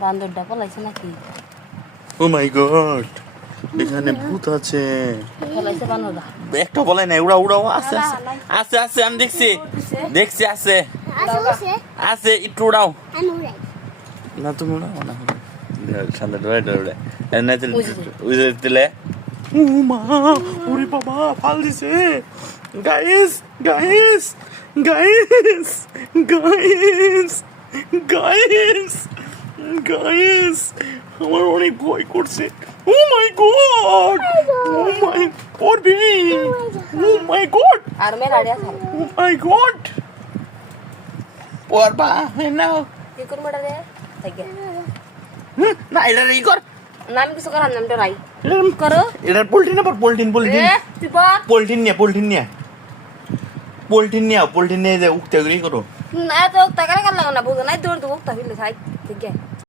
বান্দরটা পলাইছে নাকি? ও মাই গড, এখানে ভূত আছে। পলাইছে বান্দরটা। একটা বলে নাই, উড়াও উড়াও। আছে আছে আছে, আমি দেখছি দেখছি, আছে আছে, একটু উড়াও না, তুমি উড়াও না। সামনে ডরে ডরে দিলে। ও মা, ওরে বাবা, ফাল দিছে। Guys guys guys guys guys guys, আমার অনেক ভয় করছে। ও মাই গড, ও মাই গড, ও মাই গড, আর মেলা রে আছে। ও মাই গড। পড়বা না কি করব রে? থাকে। না, এটা ই কর। নাম কিছু করার নাম ডরাই। করো। এটা পোল্ট্রি না, পোল্ট্রিন পোল্ট্রিন এ তুই বল। পোল্ট্রিন নিয়ে যে উঠতে করো। না তো টাকা লাগা না বুঝো নাই দৌড় তো উঠতা ফিলে খাই। ঠিক আছে।